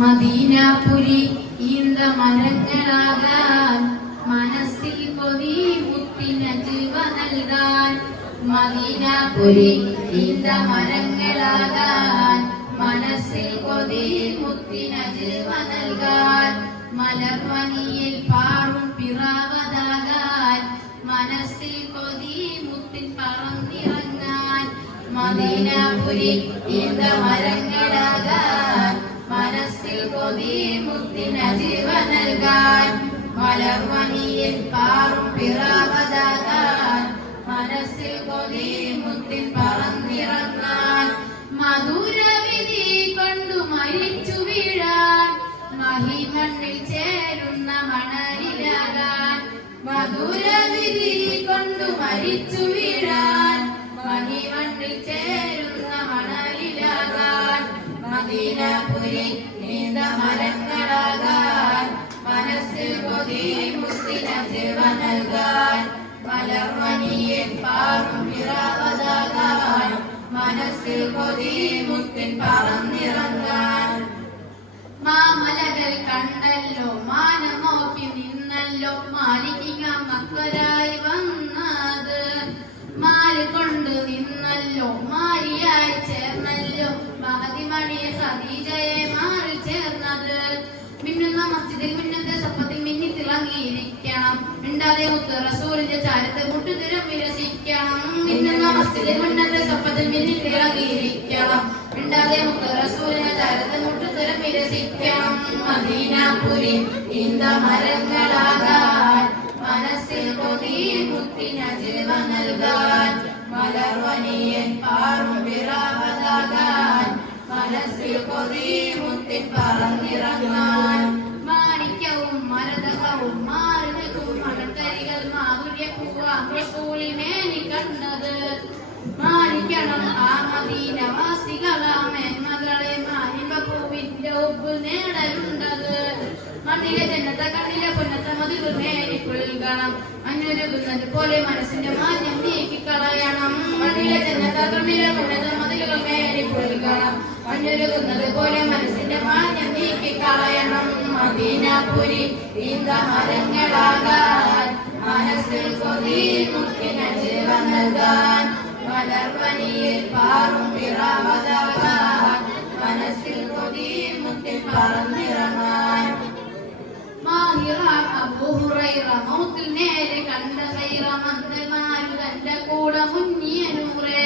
മദീനാപുരി ഈന്ത മരങ്ങളാകാൻ മനസ്സിൽ കൊതി മുത്തിന ജീവ നൽകാൻ. മദീനാപുരി ഈന്ത മരങ്ങളാകാൻ മനസ്സിൽ കൊതി മുത്തിന ജീവ നൽകാൻ. മലർവനിയിൽ പാറും പിറാവതാകാൻ മനസ്സിൽ കൊതി മുത്തിൻ പറന്നിറങ്ങാൻ. മദീനാപുരി ഈന്ത മരങ്ങളാകാൻ മനസ്സിൽ കൊതി മുത്തിന ജീവ നൽകാൻ. മലർവനിയിൽ പാറും പിറാവതാകാൻ മനസ്സിൽ കൊതി മുത്തിൻ പറന്നിറങ്ങാൻ. മധുരവിധി കൊണ്ടു മരിച്ചു വീഴാൻ മഹിമണ്ണിൽ ചേരുന്ന മണലിലാകാൻ. മധുരവിധി കൊണ്ടു മരിച്ചു വീഴാൻ മഹിമണ്ണിൽ ചേരുന്ന മണലിലാകാൻ. മദീനാപുരി നീന്ത മരങ്ങളാകാൻ മനസ്സിൽ കൊതി മുത്തിന ജീവ നൽകാൻ. മലർവനിയിൽ പാറും പിറാവതാകാൻ മനസ്സിൽ കൊതി മുത്തിൻ പറന്നിറങ്ങാൻ. മാമലകൾ കണ്ടല്ലോ മാനമോക്കി നിന്നല്ലോ മാലിക മക്കളായി വന്നത്. മാല് കൊണ്ട് നിന്നല്ലോ മാരിയായി ചേർന്നല്ലോ മഹതിമണിയെ ഖദീജയെ മാറിൽ ചേർന്നത്. മിന്നുന്ന മസ്ജിദിൽ മിന്നുന്ന സപ്പത്തിൽ മിന്നി തിളങ്ങിയിരിക്കണം. മിണ്ടാതെ മുത്ത് റസൂലിന്റെ ചാരത്ത് മുട്ടുതിരം വിരസിക്കണം. മിന്നുന്ന മസ്ജിദിൽ മിന്നുന്ന സപ്പത്തിൽ മിന്നി തിളങ്ങിയിരിക്കണം. മിണ്ടാതെ മുത്ത് റസൂലിന്റെ ചാരത്ത് മുട്ടുതിരം വിരസിക്കണം. മദീനാപുരി ഈന്ത മരങ്ങളാകാൻ മനസ്സിൽ കൊതി മുത്തിന ജീവ നൽകാൻ. മലർവനിയിൽ പാറും പിറാവതാകാൻ മനസ്സിൽ കൊതി മുത്തിൻ പറന്നിറങ്ങാൻ. മാണിക്യവും മരതകവും മാറുന്നതും മണക്കരികൾ മാധുര്യപ്പൂവാൽ മേനി കണ്ടത്. മാനിക്കണം ആ മദീനവാസികളാമേന്മകളെ മാനിമ്പൂവിന്റെ ഒപ്പ് നേടലുണ്ടത്. മണ്ണിലെ ജന്നത്തെ കണ്ണിലെ പൊന്നത്തെ മതിൽ മേനി പുൽകണം. മഞ്ഞുരുകുന്നത് പോലെ മനസ്സിന്റെ മാന്യം നീക്കിക്കളയണം. മണ്ണിലെ ജന്നത്തെ കണ്ണിലെ പൊന്നത്തെ മതിലുകൾ മേനി പുൽകണം. മഞ്ഞുരുകുന്നത് പോലെ മനസ്സിന്റെ മാന്യം നീക്കിക്കളയണം. മദീനാപുരി ഈന്ത മരങ്ങളാകാൻ മനസ്സിൽ കൊതി മുത്തിന ജീവ നൽകാൻ. മലർവനിയിൽ പാറും പിറാവതാകാൻ മനസ്സിൽ കൊതി മുത്തിൻ പറന്നിറങ്ങാൻ. മാഹിറ അബൂ ഹുറൈറ മൗത്തിൽ നേരെ കണ്ട ഖൈറ മന്ദമാരു തന്റെ കൂടെ മുന്നിയ നൂറേ.